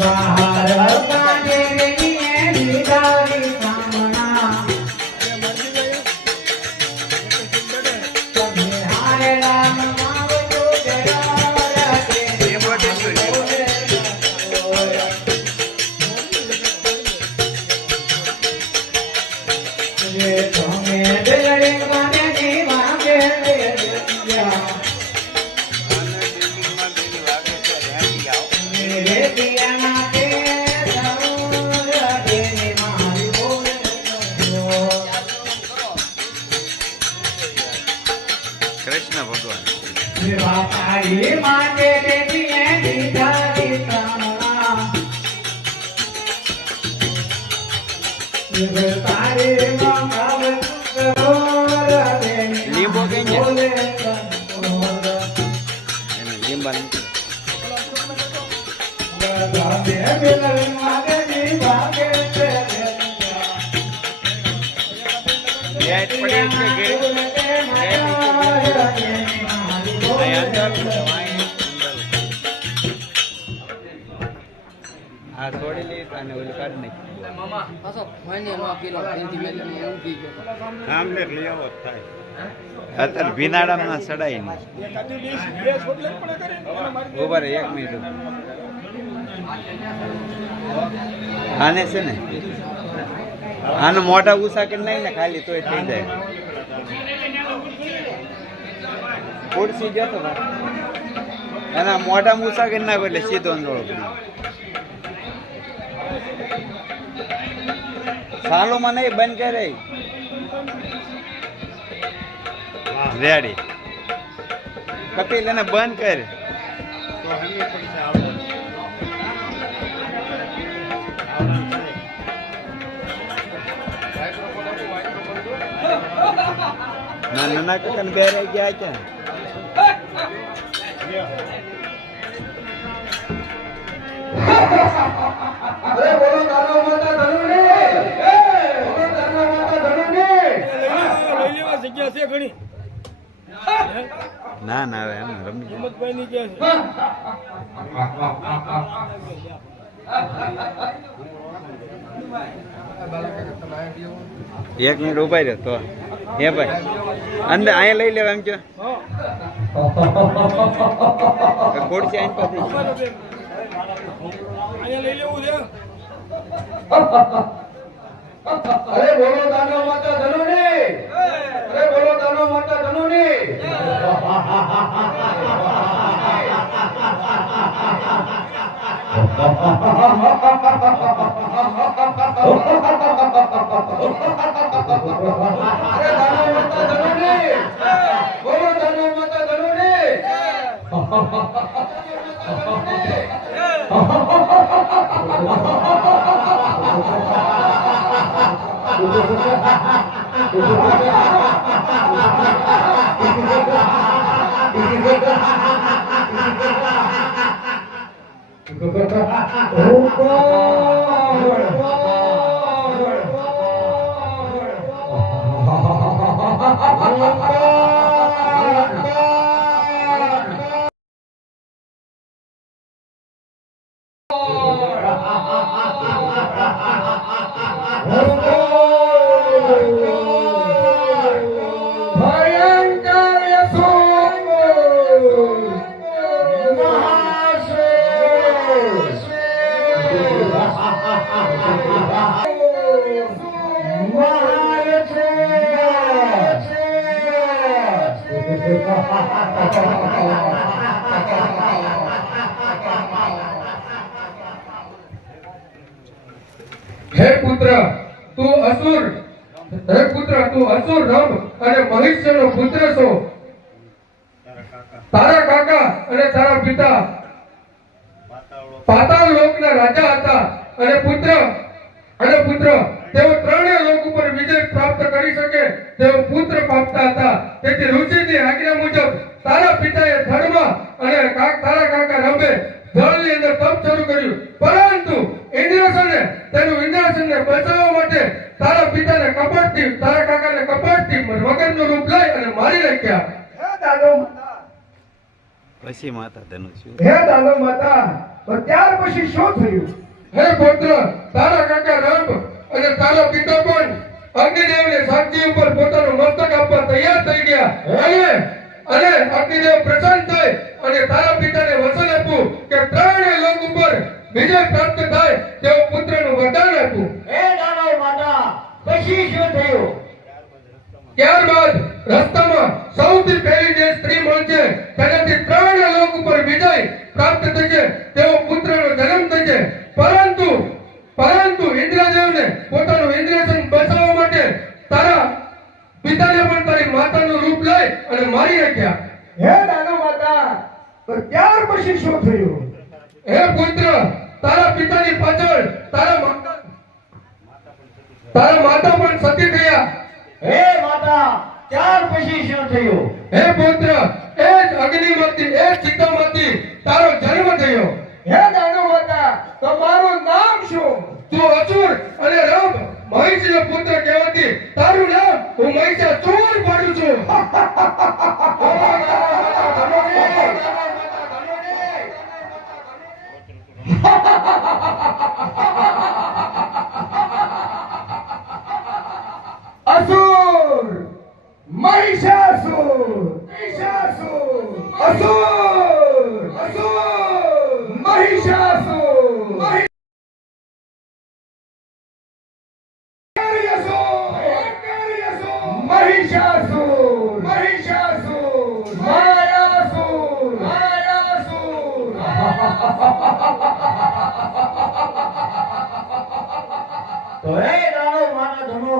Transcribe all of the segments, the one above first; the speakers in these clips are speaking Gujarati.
Shiva. લીંબો કઈ લીંબા પડી અંદર પાછો ફાઈને નો કિલો પેન્થી મેલે ને એવું થઈ ગયો. લઈ આવો થાય. અત્યારે ભીનાડામાં સડાય નહીં. ઊભા એક મિનિટ આને છે ને આને મોઢા ઉષા કે નહીં ને ખાલી તોય થઈ જાય. ખુરશી જતો એના મોઢા ઉષા કે ના એટલે સીધો અંદરો સાલોમાં નહીં બંધ કરે. રેડી કપિલ એને બંધ કર. ના નાના કાકા ને બે રહી ગયા છે. અરે બોલો દાનો માતા ધનુને બોલો દાનો માતા ધનુને છે ઘણી. ના ના હવે એમ રમી. હિંમતભાઈ ની કે એક મિનિટ ઊભા રહ્યો તો. હે ભાઈ અંદર અહીંયા લઈ લેવા એમ છો ખોડશે અહીં પાસે અહીંયા લઈ લેવું છે. અરે બોલો દાદા માતા ધનુને દાનો માતા ધનુને અરે દાનો માતા ધનુને બોલો દાનો માતા હે પુત્ર, તું અસુર. હે પુત્ર, તું અસુર રમ અને મહિષ્યનો પુત્ર છો. તારા કાકા અને તારા પિતા. પાતાળ લોકના રાજા હતા. અને પુત્ર અને પુત્ર તેઓ ત્રણેય લોક ઉપર વિજય પ્રાપ્ત કરી શકે તેઓ પુત્ર પામતા હતા. તેથી ઋષિની આજ્ઞા મુજબ તારા પિતાએ ધર્મ અને તારા કાકા રમે જળની અંદર તપ શરૂ કર્યું. પરંતુ ઇન્દ્રસને તેનું ઇન્દ્રસનને બચાવવા માટે તારા પિતાને કપટથી તારા કાકાને કપટથી વગરનું રૂપ લઈ અને મારી નાખ્યા. હે દાદો માતા. પછી માતા ધનુષ્ય હે દાદો માતા. તો ત્યાર પછી શું થયું? હે પુત્ર તારા કાકા રામ અને તારા પિતા પણ અગ્નિદેવને સાક્ષી ઉપર પોતાનું મસ્તક આપવા તૈયાર થઈ ગયા. અને અને અગ્નિદેવ પ્રસન્ન થઈ અને તારા પિતાને વચન આપ્યું કે ત્રણેય લોક ઉપર વિજય પ્રાપ્ત થાય તેવું પુત્રનું વરદાન આપ્યું હે દાનવ માતા પછી શું થયું ત્યારબાદ રસ્તામાં સૌથી પહેલી જે સ્ત્રી મળશે તેનાથી ત્રણ લોક ઉપર વિજય પ્રાપ્ત થશે તેવો પુત્રનો જન્મ થશે પરંતુ પરંતુ ઇન્દ્રદેવને પોતાનું ઇન્દ્રિયસન બચાવવા માટે તારા પિતાને પણ તારી માતાનું રૂપ લઈ અને મારી નાખ્યા હે નાના માતા તો ત્યાર પછી શું થયું? હે પુત્ર તારા પિતાની પાછળ તારા માતા તારા માતા પણ સતી થયા. હે માતા ત્યાર પછી શું થયું? હે પુત્ર એ જ અગ્નિમાંથી એ જ તારો જન્મ થયો. હે નાનો માતા તો મારું નામ શું? તું અચુર અને રબ મહિષનો પુત્ર કહેવાથી તારું નામ હું મહિષા છું. અસુર મહિષાસુર મહિષાસુર અસુર અસુર મહિષાસુર મહિ- મહિષાસુર મહિષાસુર માયાસુર માયાસુર તો હે દાનવ મારા ધનો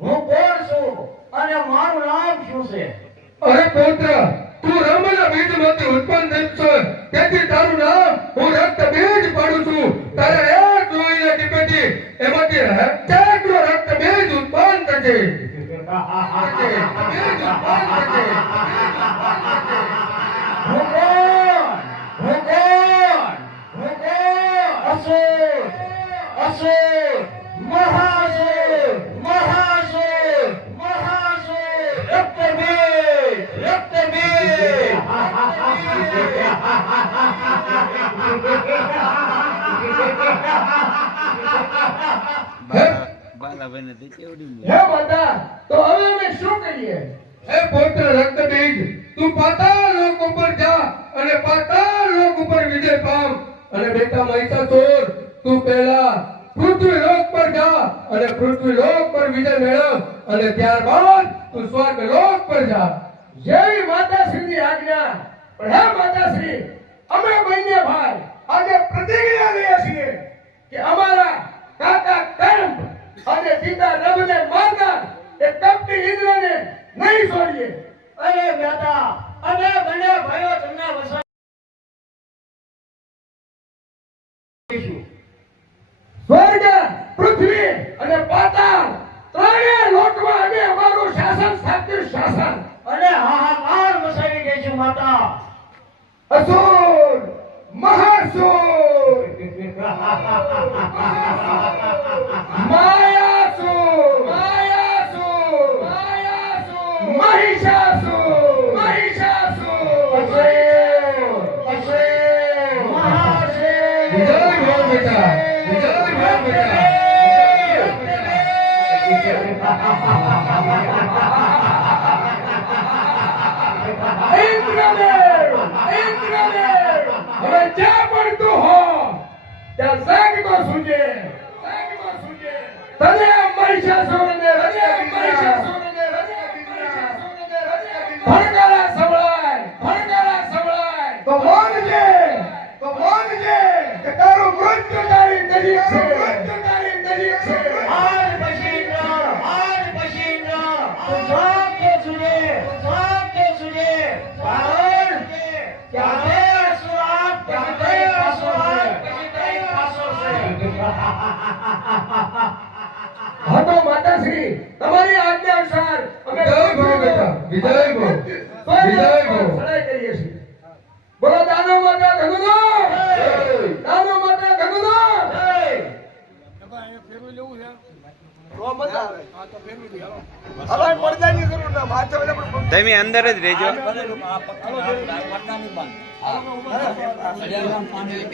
હું કોણ છું અને મારું નામ શું છે? અરે પુત્ર તું રમના બીજમાંથી ઉત્પન્ન થયો છે. તેથી તારું નામ હું રક્ત બીજ પાડું છું. તારે એક લોહીના ટીપેથી એમાંથી હજારો રક્ત બીજ ઉત્પન્ન થશે. બીજ ઉત્પન્ન થશે. હું કોણ હું કોણ હું કોણ અસુર અસુર મહાસુર મહાસુર મહાસુર રક્તબીજ બાલા બાલાભાઈ ને કેવડી હે માતા તો હવે અમે શું કરીએ? હે પુત્ર રક્ત તું પાતાળ લોક ઉપર જા અને પાતાળ લોક ઉપર વિજય પામ. અને બેટા મહિષાસુર તું પહેલા પૃથ્વી લોક પર જા અને પૃથ્વી લોક પર વિજય મેળવ. અને ત્યારબાદ તું સ્વર્ગ લોક પર જા. જય માતાશ્રીની આજ્ઞા. પણ હે માતાશ્રી અમે બંને ભાઈ આજે પ્રતિજ્ઞા લઈએ છીએ કે અમારા કાકા કર્મ અને પિતા રબને મારનાર એ કપટી ઇન્દ્રને નહીં છોડીએ. અરે બેટા અને મને ભયો તમને વસા સ્વર્ગ પૃથ્વી અને પાતાળ ત્રણેય લોકમાં અમે અમારું શાસન સ્થાપ્યું શાસન. અને હાહાકાર મચાવી દઈશું માતા. અસુર મહાસુર. માયાસુર! માયાસુર! માયાસુર! મહિષાસુર! મહિષાસુર! અસુર અસુર મહાસુર વિજય બોલ બેટા! વિજય બેટા! ઇન્દ્રદેવ! ઇન્દ્રદેવ! હવે જ્યાં પણ તું હો ત્યાં સાગતો સુજે સાગતો સુજે તને મહિષાસુરને રજે મહિષાસુરને રજે મહિષાસુરને રજે ભણકારા સંભળાય ભણકારા સંભળાય તો માનજે તો માનજે કે તારું મૃત્યુ તારી નજીક છે મૃત્યુ તારી નજીક છે આજ પછી આજ પછી તું સાગતો સુજે સાગતો સુજે કારણ ક્યારે અસુરાત ક્યારે અસુરાત ક્યારે અસુરાત હા માતાશ્રી તમારી આજ્ઞા અનુસાર અમે જય બેટા વિજય બોલ વિજય બોલ સડાઈ કરીએ છીએ. બોલો દાનવ માતા ગંગુદો દાનવ માતા હાલો. તમે અંદર જ રહેજો. પાણી